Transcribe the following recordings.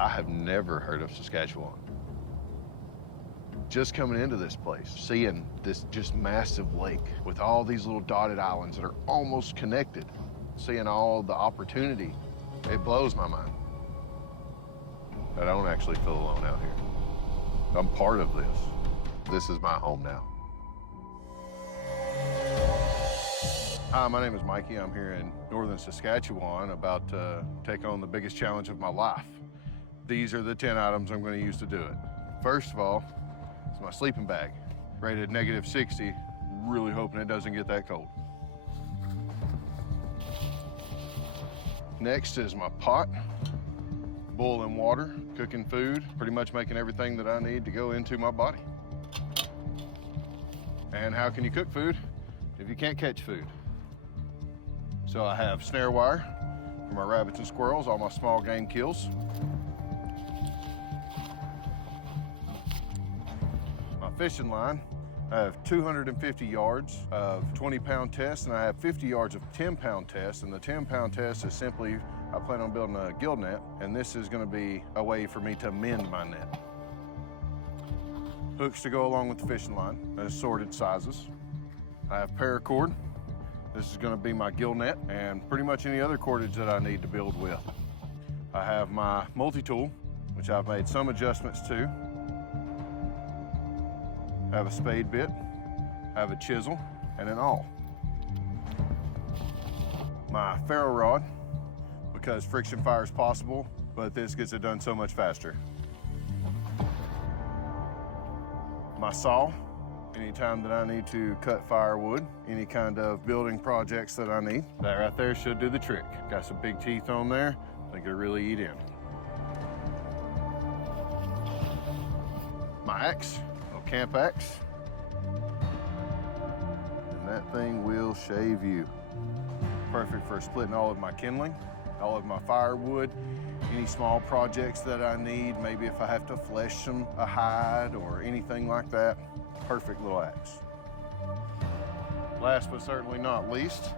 I have never heard of Saskatchewan. Just coming into this place, seeing this just massive lake with all these little dotted islands that are almost connected, seeing all the opportunity, it blows my mind. I don't actually feel alone out here. I'm part of this. This is my home now. Hi, my name is Mikey. I'm here in northern Saskatchewan about to take on the biggest challenge of my life. These are the 10 items I'm going to use to do it. First of all, it's my sleeping bag, rated -60, really hoping it doesn't get that cold. Next is my pot, boiling water, cooking food, pretty much making everything that I need to go into my body. And how can you cook food if you can't catch food? So I have snare wire for my rabbits and squirrels, all my small game kills. My fishing line, I have 250 yards of 20-pound test, and I have 50 yards of 10-pound test. And the 10-pound test is simply, I plan on building a gill net, and this is gonna be a way for me to mend my net. Hooks to go along with the fishing line, assorted sizes. I have paracord. This is gonna be my gill net, and pretty much any other cordage that I need to build with. I have my multi-tool, which I've made some adjustments to. I have a spade bit, I have a chisel, and an awl. My ferro rod, because friction fire is possible, but this gets it done so much faster. My saw, anytime that I need to cut firewood, any kind of building projects that I need. That right there should do the trick. Got some big teeth on there, I think it'll really eat in. My axe. Camp axe, and that thing will shave you. Perfect for splitting all of my kindling, all of my firewood, any small projects that I need, maybe if I have to flesh a hide or anything like that. Perfect little axe. Last but certainly not least,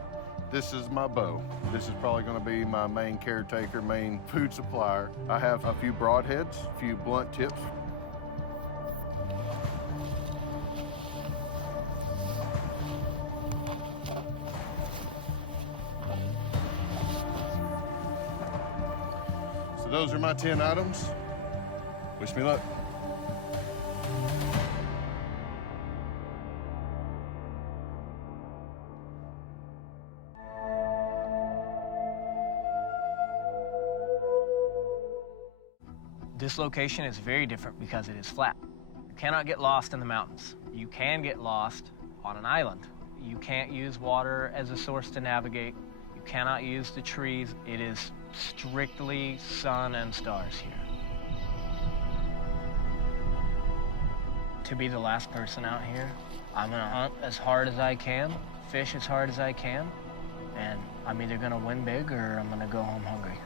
this is my bow. This is probably gonna be my main caretaker, main food supplier. I have a few broadheads, a few blunt tips. Those are my 10 items. Wish me luck. This location is very different because it is flat. You cannot get lost in the mountains. You can get lost on an island. You can't use water as a source to navigate. You cannot use the trees. It is strictly sun and stars here. To be the last person out here, I'm gonna hunt as hard as I can, fish as hard as I can, and I'm either gonna win big or I'm gonna go home hungry.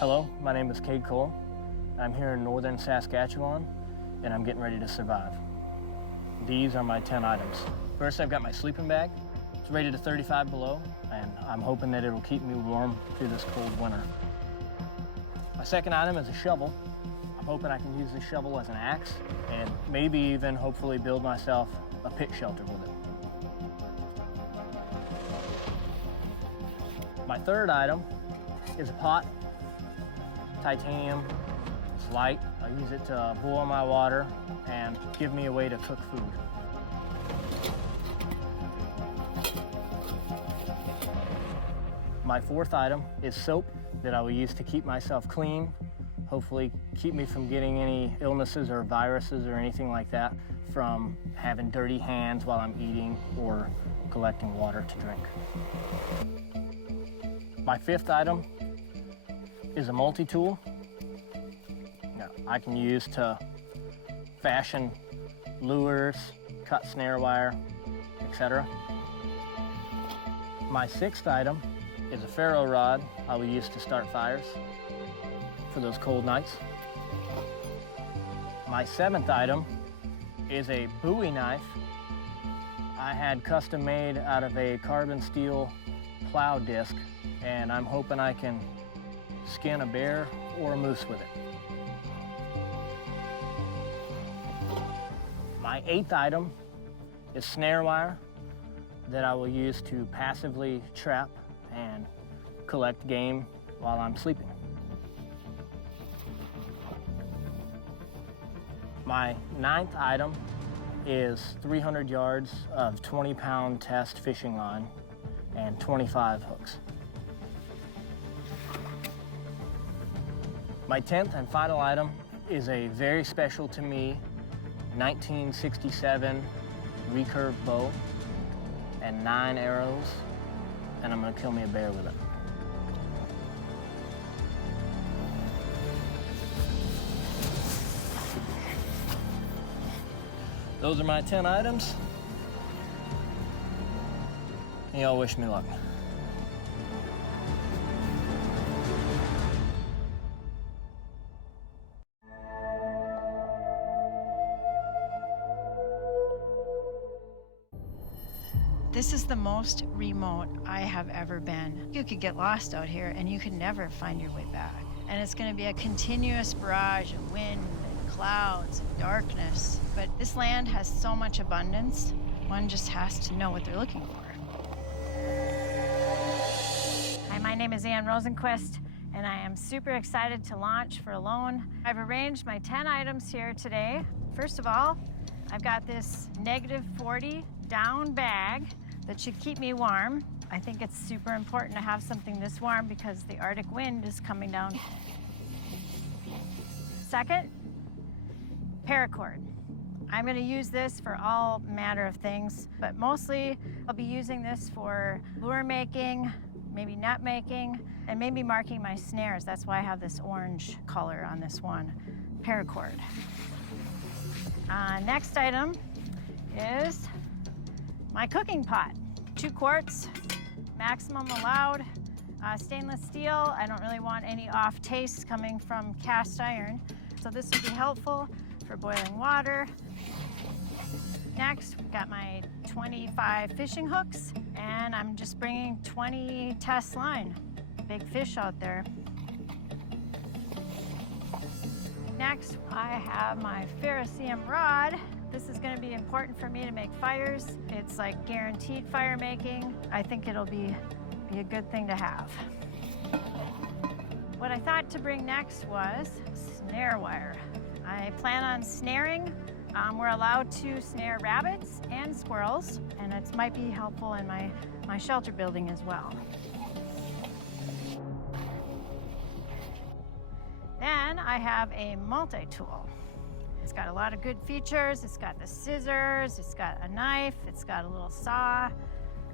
Hello, my name is Cade. I'm here in northern Saskatchewan, and I'm getting ready to survive. These are my 10 items. First, I've got my sleeping bag. It's rated to 35 below, and I'm hoping that it'll keep me warm through this cold winter. My second item is a shovel. I'm hoping I can use this shovel as an axe, and maybe even hopefully build myself a pit shelter with it. My third item is a pot, titanium. It's light. I use it to boil my water and give me a way to cook food. My fourth item is soap that I will use to keep myself clean, hopefully keep me from getting any illnesses or viruses or anything like that from having dirty hands while I'm eating or collecting water to drink. My fifth item is a multi-tool that I can use to fashion lures, cut snare wire, etc. My sixth item is a ferro rod I will use to start fires for those cold nights. My seventh item is a Bowie knife I had custom made out of a carbon steel plow disc, and I'm hoping I can skin a bear or a moose with it. My 8th item is snare wire that I will use to passively trap and collect game while I'm sleeping. My 9th item is 300 yards of 20-pound test fishing line and 25 hooks. My 10th and final item is a very special to me 1967 recurve bow and 9 arrows, and I'm gonna kill me a bear with it. Those are my 10 items. Y'all wish me luck. This is the most remote I have ever been. You could get lost out here and you could never find your way back. And it's going to be a continuous barrage of wind and clouds and darkness. But this land has so much abundance, one just has to know what they're looking for. Hi, my name is Ann Rosenquist, and I am super excited to launch for Alone. I've arranged my 10 items here today. First of all, I've got this -40 down bag that should keep me warm. I think it's super important to have something this warm because the Arctic wind is coming down. Second, paracord. I'm gonna use this for all manner of things, but mostly I'll be using this for lure making, maybe net making, and maybe marking my snares. That's why I have this orange color on this one, paracord. Next item is my cooking pot. 2 quarts, maximum allowed. Stainless steel, I don't really want any off tastes coming from cast iron. So this will be helpful for boiling water. Next, we've got my 25 fishing hooks, and I'm just bringing 20 test line. Big fish out there. Next, I have my ferrocerium rod. This is gonna be important for me to make fires. It's like guaranteed fire making. I think it'll be a good thing to have. What I thought to bring next was snare wire. I plan on snaring. We're allowed to snare rabbits and squirrels, and it might be helpful in my shelter building as well. Then I have a multi-tool. It's got a lot of good features. It's got the scissors, it's got a knife, it's got a little saw.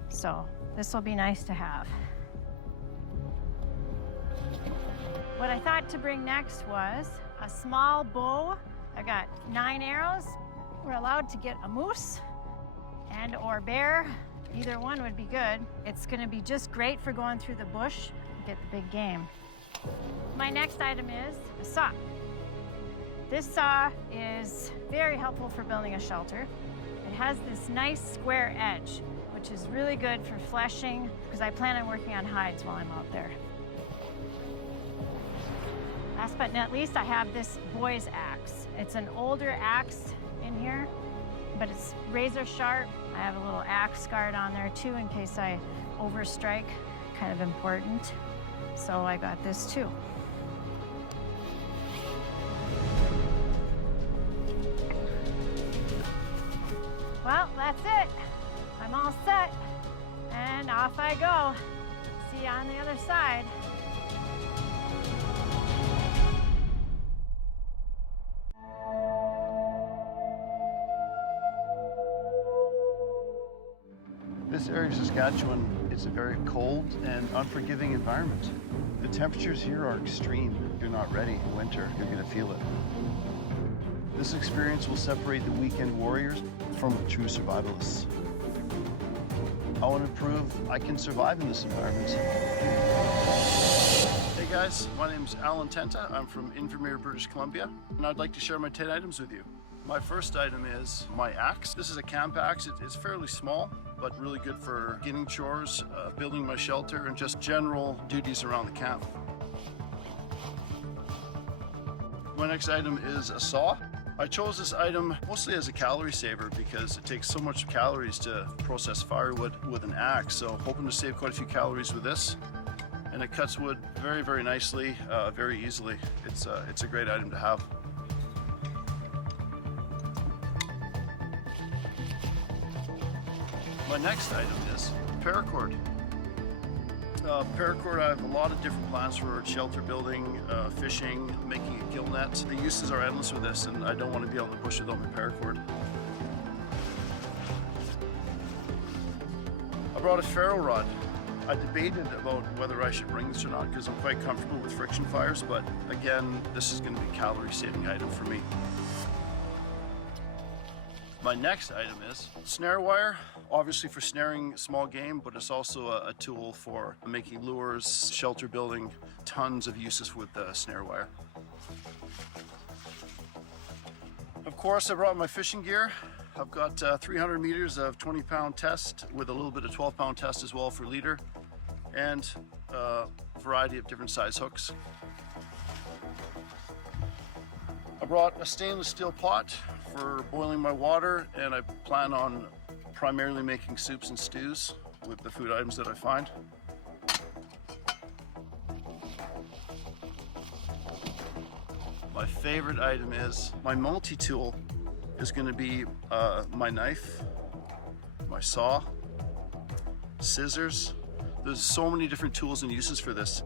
So this will be nice to have. What I thought to bring next was a small bow. I got 9 arrows. We're allowed to get a moose and or bear. Either one would be good. It's gonna be just great for going through the bush and get the big game. My next item is a saw. This saw is very helpful for building a shelter. It has this nice square edge, which is really good for fleshing because I plan on working on hides while I'm out there. Last but not least, I have this boy's axe. It's an older axe in here, but it's razor sharp. I have a little axe guard on there too in case I overstrike, kind of important. So I got this too. Well, that's it. I'm all set, and off I go. See you on the other side. This area of Saskatchewan is a very cold and unforgiving environment. The temperatures here are extreme. If you're not ready in winter, you're going to feel it. This experience will separate the weekend warriors from the true survivalists. I want to prove I can survive in this environment. Hey guys, my name is Alan Tenta. I'm from Invermere, British Columbia, and I'd like to share my 10 items with you. My first item is my axe. This is a camp axe. It's fairly small, but really good for beginning chores, building my shelter, and just general duties around the camp. My next item is a saw. I chose this item mostly as a calorie saver because it takes so much calories to process firewood with an axe, so hoping to save quite a few calories with this. And it cuts wood very, very nicely, very easily. It's a great item to have. My next item is paracord. Paracord, I have a lot of different plans for shelter building, fishing, making a gill net. The uses are endless with this, and I don't want to be out in the bush without my paracord. I brought a ferro rod. I debated about whether I should bring this or not because I'm quite comfortable with friction fires, but again, this is going to be a calorie saving item for me. My next item is snare wire, obviously for snaring small game, but it's also a tool for making lures, shelter building, tons of uses with snare wire. Of course, I brought my fishing gear. I've got 300 meters of 20-pound test with a little bit of 12-pound test as well for leader, and a variety of different size hooks. I brought a stainless steel pot for boiling my water, and I plan on primarily making soups and stews with the food items that I find. My favorite item is my multi-tool is going to be my knife, my saw, scissors. There's so many different tools and uses for this.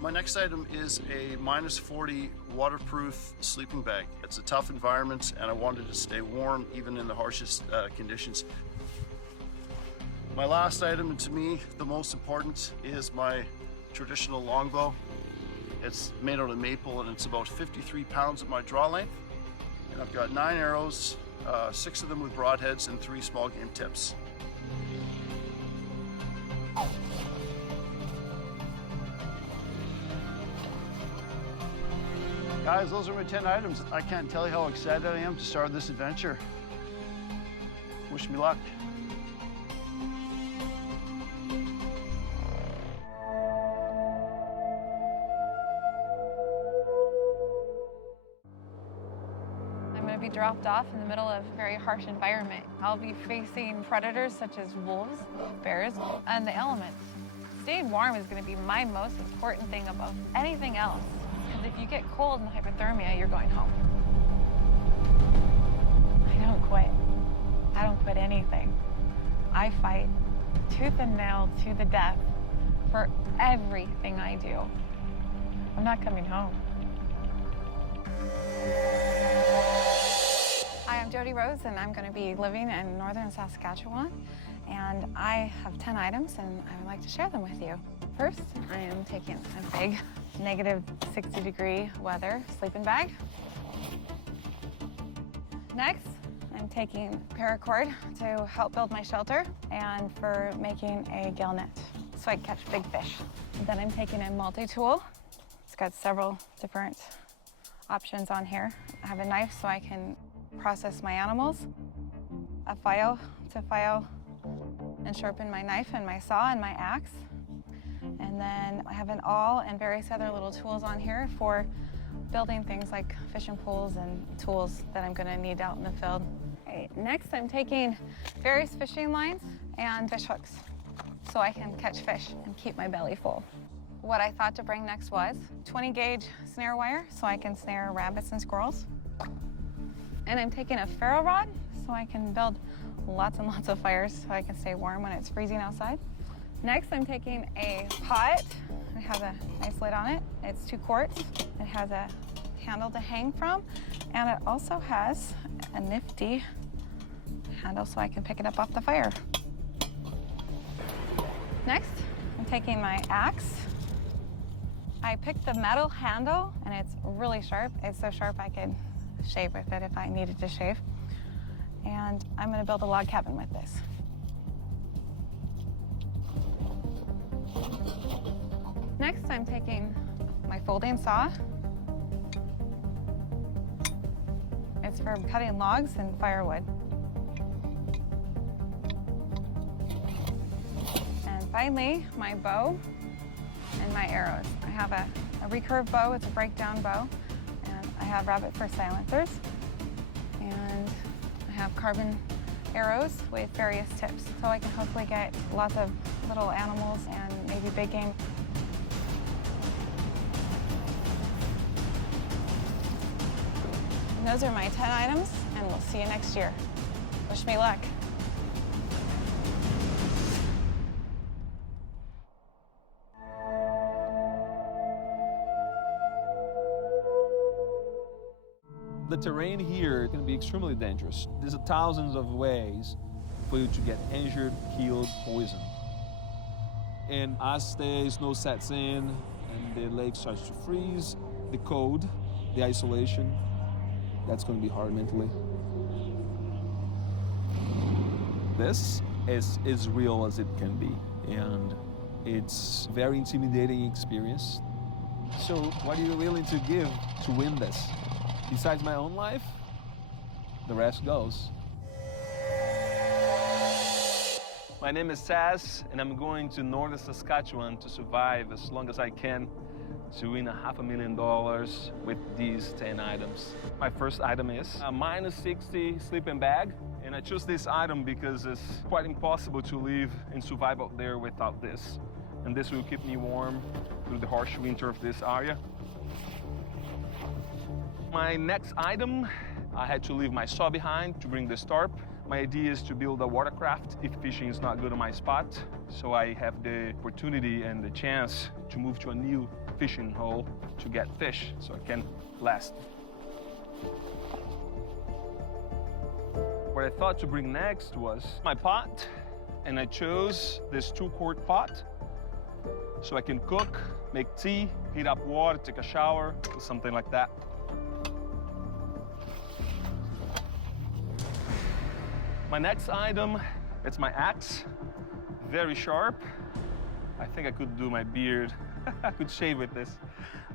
My next item is a -40 waterproof sleeping bag. It's a tough environment and I wanted to stay warm even in the harshest conditions. My last item, and to me the most important, is my traditional longbow. It's made out of maple and it's about 53 pounds at my draw length. And I've got 9 arrows, 6 of them with broadheads and 3 small game tips. Guys, those are my 10 items. I can't tell you how excited I am to start this adventure. Wish me luck. I'm going to be dropped off in the middle of a very harsh environment. I'll be facing predators such as wolves, bears, and the elements. Staying warm is going to be my most important thing above anything else. Because if you get cold and hypothermia, you're going home. I don't quit. I don't quit anything. I fight tooth and nail to the death for everything I do. I'm not coming home. Hi, I'm Jodi Rose, and I'm going to be living in northern Saskatchewan. And I have 10 items, and I would like to share them with you. First, I am taking a big -60-degree weather sleeping bag. Next, I'm taking paracord to help build my shelter and for making a gill net so I can catch big fish. Then I'm taking a multi-tool. It's got several different options on here. I have a knife so I can process my animals, a file to file and sharpen my knife and my saw and my axe. And then I have an awl and various other little tools on here for building things like fishing poles and tools that I'm going to need out in the field. Okay, next, I'm taking various fishing lines and fish hooks so I can catch fish and keep my belly full. What I thought to bring next was 20-gauge snare wire so I can snare rabbits and squirrels. And I'm taking a ferro rod so I can build lots and lots of fires so I can stay warm when it's freezing outside. Next, I'm taking a pot. It has a nice lid on it. It's 2 quarts. It has a handle to hang from, and it also has a nifty handle so I can pick it up off the fire. Next, I'm taking my axe. I picked the metal handle, and it's really sharp. It's so sharp I could shave with it if I needed to shave. And I'm going to build a log cabin with this. Next, I'm taking my folding saw. It's for cutting logs and firewood. And finally, my bow and my arrows. I have a recurve bow, it's a breakdown bow, and I have rabbit for silencers. And I have carbon arrows with various tips, so I can hopefully get lots of little animals and maybe big game. And those are my 10 items, and we'll see you next year. Wish me luck. The terrain here can be extremely dangerous. There's thousands of ways for you to get injured, killed, poisoned. And as the snow sets in and the lake starts to freeze, the cold, the isolation, that's going to be hard mentally. This is as real as it can be, and it's a very intimidating experience. So what are you willing to give to win this? Besides my own life, the rest goes. My name is Saz, and I'm going to northern Saskatchewan to survive as long as I can to win $500,000 with these 10 items. My first item is a -60 sleeping bag, and I chose this item because it's quite impossible to live and survive out there without this. And this will keep me warm through the harsh winter of this area. My next item, I had to leave my saw behind to bring this tarp. My idea is to build a watercraft if fishing is not good on my spot, so I have the opportunity and the chance to move to a new fishing hole to get fish, so I can last. What I thought to bring next was my pot, and I chose this 2-quart pot, so I can cook, make tea, heat up water, take a shower, something like that. My next item, it's my axe, very sharp. I think I could do my beard. I could shave with this.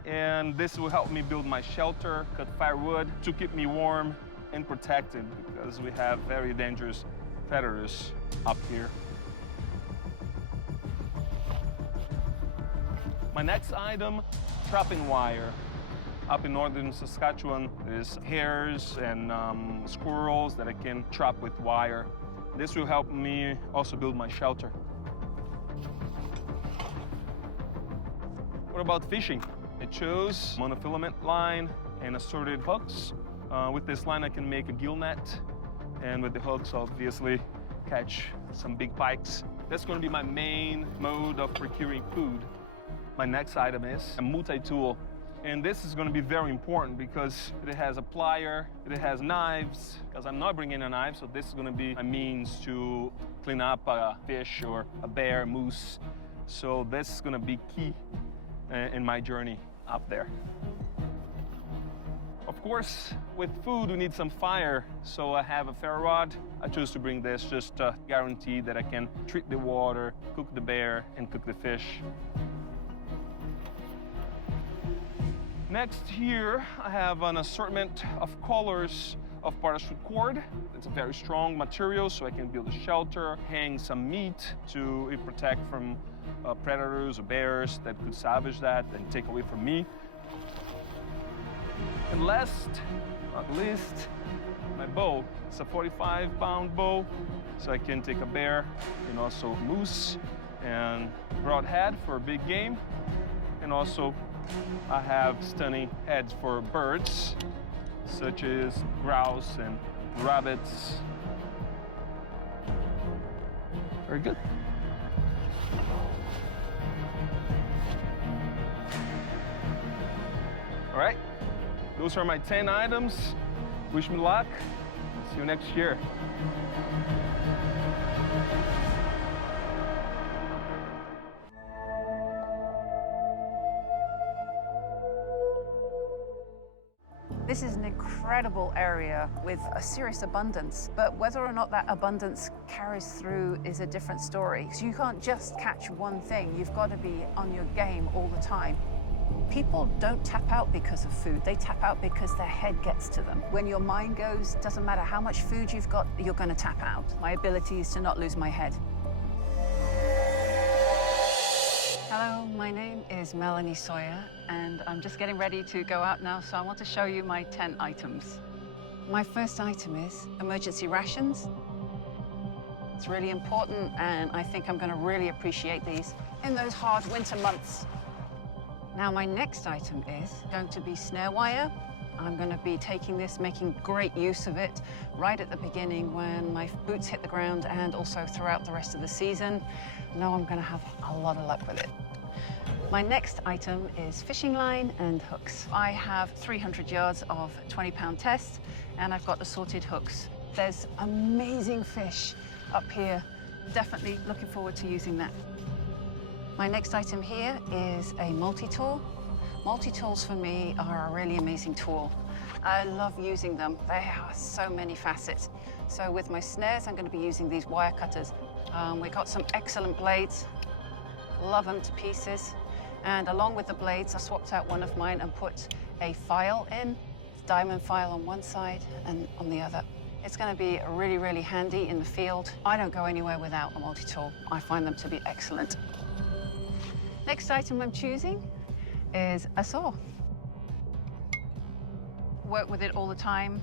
And this will help me build my shelter, cut firewood to keep me warm and protected because we have very dangerous predators up here. My next item, trapping wire. Up in northern Saskatchewan, there's hares and squirrels that I can trap with wire. This will help me also build my shelter. What about fishing? I chose monofilament line and assorted hooks. With this line, I can make a gill net, and with the hooks, obviously, catch some big pikes. That's going to be my main mode of procuring food. My next item is a multi-tool. And this is going to be very important because it has a plier, it has knives, because I'm not bringing a knife, so this is going to be a means to clean up a fish or a bear, moose. So this is going to be key in my journey up there. Of course, with food, we need some fire. So I have a ferro rod. I chose to bring this just to guarantee that I can treat the water, cook the bear, and cook the fish. Next here, I have an assortment of colors of parachute cord. It's a very strong material, so I can build a shelter, hang some meat to protect from predators or bears that could salvage that and take away from me. And last, not least, my bow. It's a 45-pound bow, so I can take a bear and also moose and broadhead for big game, and also I have stunning heads for birds, such as grouse and rabbits. Very good. All right, those are my 10 items. Wish me luck. See you next year. This is an incredible area with a serious abundance, but whether or not that abundance carries through is a different story. So you can't just catch one thing, you've got to be on your game all the time. People don't tap out because of food. They tap out because their head gets to them. When your mind goes, doesn't matter how much food you've got, you're going to tap out. My ability is to not lose my head. Hello, my name is Melanie Sawyer, and I'm just getting ready to go out now, so I want to show you my 10 items. My first item is emergency rations. It's really important, and I think I'm going to really appreciate these in those hard winter months. Now, my next item is going to be snare wire. I'm going to be taking this, making great use of it right at the beginning when my boots hit the ground and also throughout the rest of the season. I know I'm going to have a lot of luck with it. My next item is fishing line and hooks. I have 300 yards of 20-pound test, and I've got assorted hooks. There's amazing fish up here. Definitely looking forward to using that. My next item here is a multi-tool. Multi-tools for me are a really amazing tool. I love using them. They have so many facets. So with my snares, I'm going to be using these wire cutters. We got some excellent blades. Love them to pieces. And along with the blades, I swapped out one of mine and put a file in. Diamond file on one side and on the other. It's going to be really, really handy in the field. I don't go anywhere without a multi-tool. I find them to be excellent. Next item I'm choosing is a saw. Work with it all the time.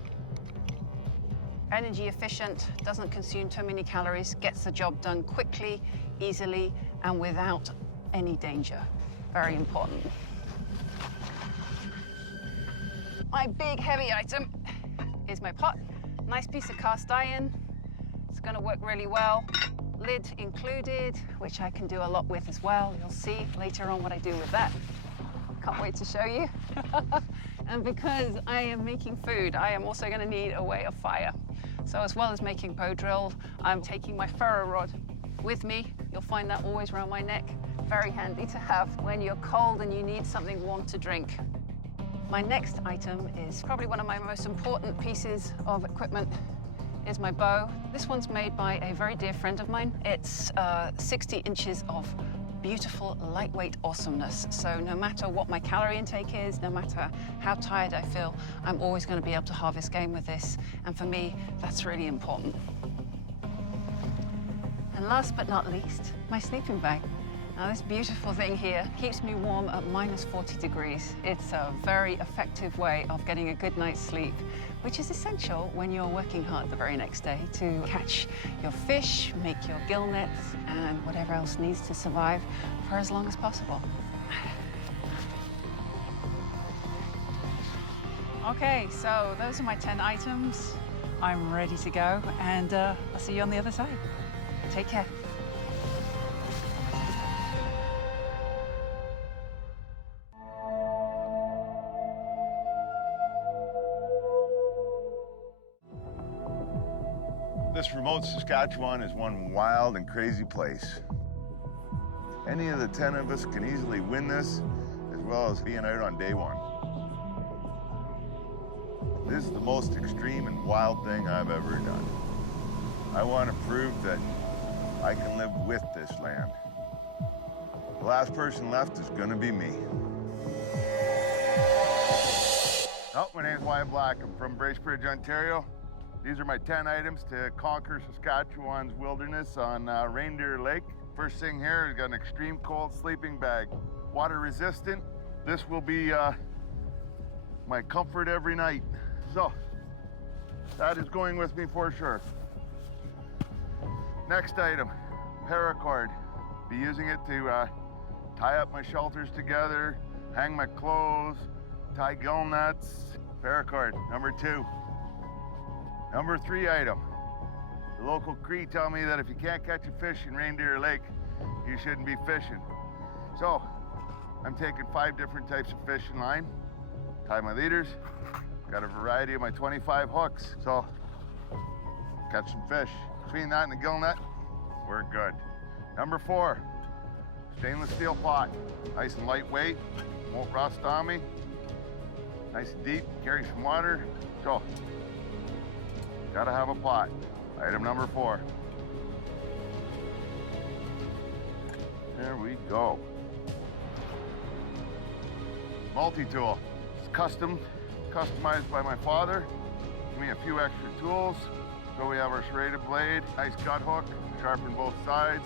Energy efficient, doesn't consume too many calories, gets the job done quickly, easily, and without any danger. Very important. My big heavy item is my pot. Nice piece of cast iron. It's going to work really well. Lid included, which I can do a lot with as well. You'll see later on what I do with that. Can't wait to show you. And because I am making food, I am also going to need a way of fire. So as well as making bow drill, I'm taking my ferro rod with me. You'll find that always around my neck. Very handy to have when you're cold and you need something warm to drink. My next item is probably one of my most important pieces of equipment is my bow. This one's made by a very dear friend of mine. It's 60 inches of beautiful, lightweight awesomeness. So no matter what my calorie intake is, no matter how tired I feel, I'm always going to be able to harvest game with this. And for me, that's really important. And last but not least, my sleeping bag. Now, this beautiful thing here keeps me warm at -40 degrees. It's a very effective way of getting a good night's sleep, which is essential when you're working hard the very next day to catch your fish, make your gill nets, and whatever else needs to survive for as long as possible. Okay, so those are my 10 items. I'm ready to go, and I'll see you on the other side. Take care. This remote Saskatchewan is one wild and crazy place. Any of the 10 of us can easily win this, as well as being out on day one. This is the most extreme and wild thing I've ever done. I want to prove that I can live with this land. The last person left is going to be me. Oh, my name's Wyatt Black. I'm from Bracebridge, Ontario. These are my 10 items to conquer Saskatchewan's wilderness on Reindeer Lake. First thing here, we've got an extreme cold sleeping bag. Water resistant. This will be my comfort every night. So, that is going with me for sure. Next item, paracord. Be using it to tie up my shelters together, hang my clothes, tie gill nets. Paracord, number 2. Number 3 item. The local Cree tell me that if you can't catch a fish in Reindeer Lake, you shouldn't be fishing. So, I'm taking 5 different types of fishing line, tie my leaders, got a variety of my 25 hooks, so catch some fish. Between that and the gill net, we're good. Number 4, stainless steel pot. Nice and lightweight, won't rust on me. Nice and deep, carry some water. So, gotta have a pot. Item number 4. There we go. Multi-tool. It's customized by my father. Give me a few extra tools. So we have our serrated blade, nice gut hook, sharpen both sides,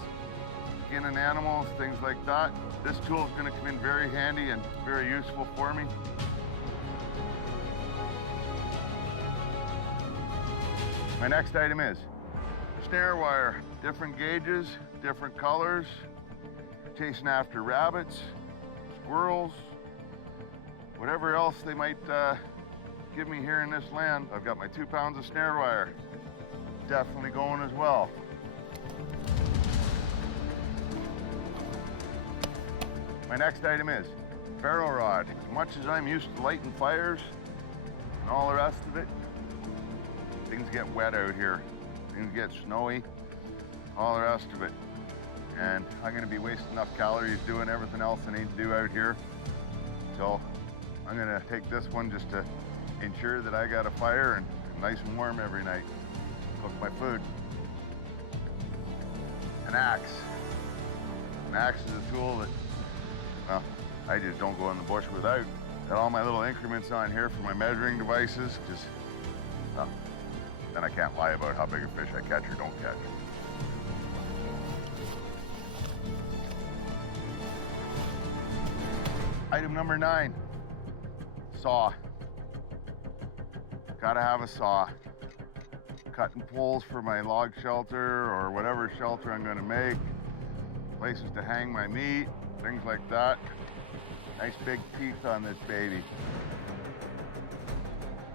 skinning animals, things like that. This tool is going to come in very handy and very useful for me. My next item is snare wire. Different gauges, different colors. Chasing after rabbits, squirrels, whatever else they might give me here in this land. I've got my 2 pounds of snare wire. Definitely going as well. My next item is ferro rod. As much as I'm used to lighting fires and all the rest of it, things get wet out here. Things get snowy, all the rest of it. And I'm gonna be wasting enough calories doing everything else I need to do out here. So I'm gonna take this one just to ensure that I got a fire and I'm nice and warm every night. Cook my food. An axe. An axe is a tool that, well, I just don't go in the bush without. Got all my little increments on here for my measuring devices, because, well, then I can't lie about how big a fish I catch or don't catch. Item number 9, saw. Gotta have a saw. Cutting poles for my log shelter or whatever shelter I'm gonna make. Places to hang my meat, things like that. Nice big teeth on this baby.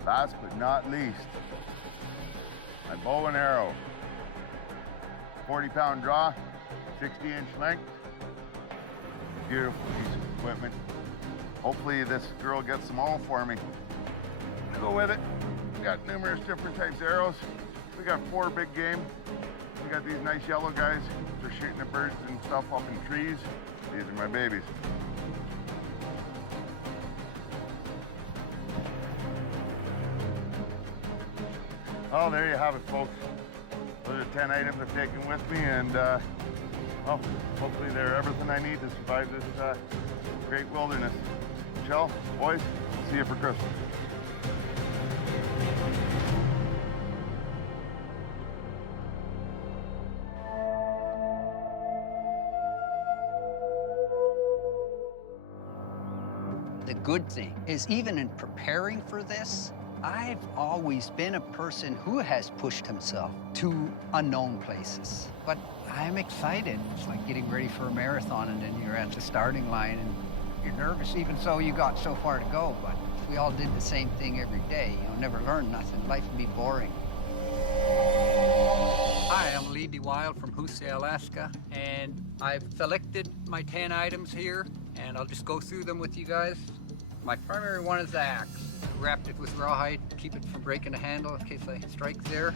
Last but not least, my bow and arrow. 40-pound draw, 60-inch length. Beautiful piece of equipment. Hopefully this girl gets them all for me. To go with it, we got numerous different types of arrows. We got 4 big game. We got these nice yellow guys for shooting the birds and stuff up in trees. These are my babies. Oh, there you have it, folks. Those are 10 items I've taken with me, and well, hopefully they're everything I need to survive this great wilderness. Michelle, boys, see you for Christmas. The good thing is, even in preparing for this, I've always been a person who has pushed himself to unknown places. But I'm excited. It's like getting ready for a marathon, and then you're at the starting line and you're nervous, even so you got so far to go. But if we all did the same thing every day, never learn nothing. Life would be boring. Hi, I'm Lee DeWild from Housay, Alaska, and I've selected my 10 items here, and I'll just go through them with you guys. My primary one is the axe. Wrapped it with rawhide to keep it from breaking the handle in case I strike there.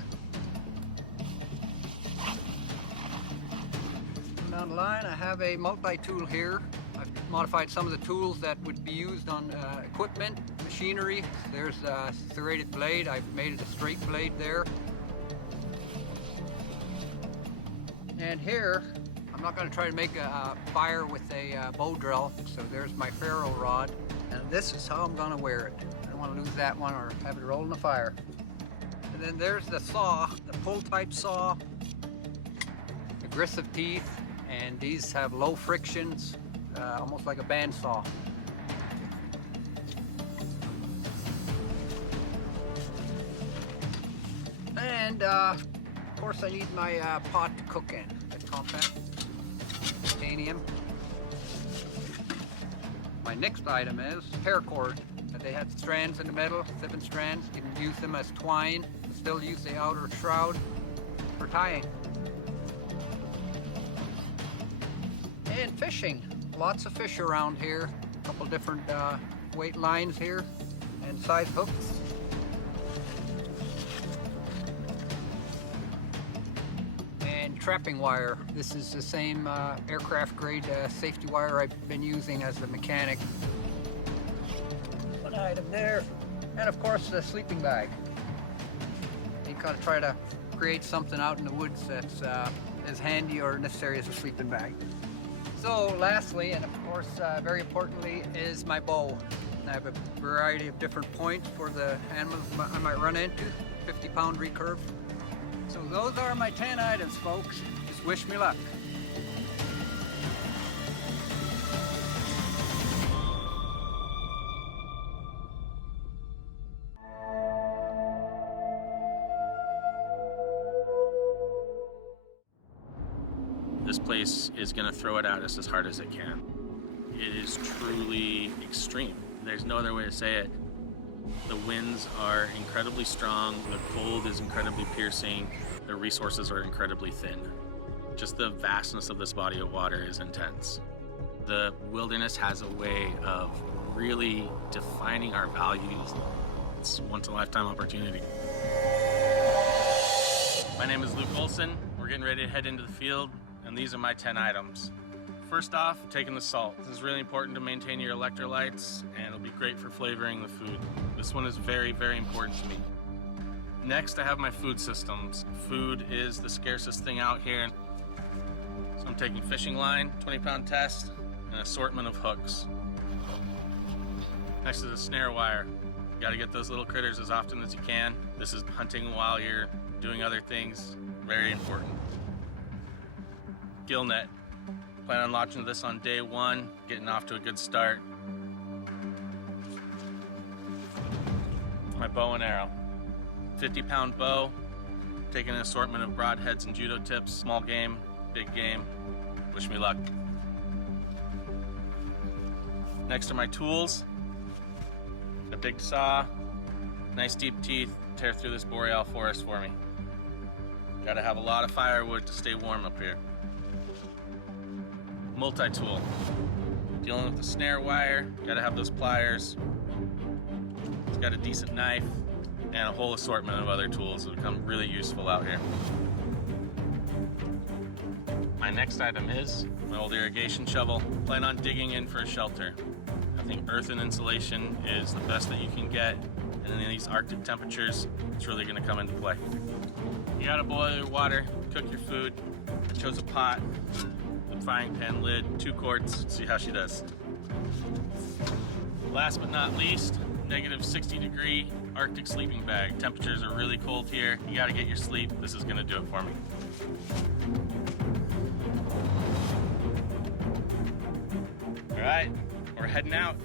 Down the line, I have a multi-tool here. I've modified some of the tools that would be used on equipment, machinery. There's a serrated blade. I've made it a straight blade there. And here, I'm not going to try to make a fire with a bow drill, so there's my ferro rod. And this is how I'm going to wear it. I don't want to lose that one or have it roll in the fire. And then there's the saw, the pull-type saw, aggressive teeth, and these have low frictions, almost like a bandsaw. And of course I need my pot to cook in, a compact titanium. My next item is paracord. They have strands in the middle, 7 strands. You can use them as twine, still use the outer shroud for tying. And fishing. Lots of fish around here. A couple different weight lines here and size hooks. And trapping wire. This is the same aircraft grade safety wire I've been using as a mechanic. One item there. And of course the sleeping bag. You gotta try to create something out in the woods that's as handy or necessary as a sleeping bag. So lastly, and of course very importantly, is my bow. I have a variety of different points for the animals I might run into, 50-pound recurve. So those are my 10 items, folks. Just wish me luck. This place is going to throw it at us as hard as it can. It is truly extreme. There's no other way to say it. The winds are incredibly strong, the cold is incredibly piercing, the resources are incredibly thin. Just the vastness of this body of water is intense. The wilderness has a way of really defining our values. It's a once-in-a-lifetime opportunity. My name is Luke Olson. We're getting ready to head into the field, and these are my 10 items. First off, taking the salt. This is really important to maintain your electrolytes, and it'll be great for flavoring the food. This one is very, very important to me. Next, I have my food systems. Food is the scarcest thing out here. So I'm taking fishing line, 20-pound test, and an assortment of hooks. Next is a snare wire. You gotta get those little critters as often as you can. This is hunting while you're doing other things. Very important. Gill net. Plan on launching this on day one, getting off to a good start. My bow and arrow. 50-pound bow, taking an assortment of broadheads and judo tips, small game, big game. Wish me luck. Next are my tools. A big saw, nice deep teeth, tear through this boreal forest for me. Gotta have a lot of firewood to stay warm up here. Multi-tool. Dealing with the snare wire, gotta have those pliers. It's got a decent knife and a whole assortment of other tools that become really useful out here. My next item is my old irrigation shovel. Plan on digging in for a shelter. I think earth and insulation is the best that you can get, and in these Arctic temperatures, it's really gonna come into play. You gotta boil your water, cook your food. I chose a pot, a frying pan lid, 2 quarts, see how she does. Last but not least, negative 60-degree Arctic sleeping bag. Temperatures are really cold here. You gotta get your sleep. This is gonna do it for me. All right, we're heading out.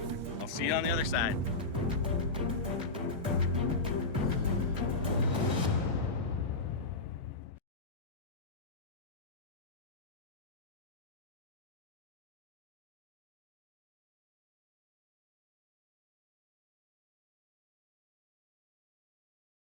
I'll see you on the other side.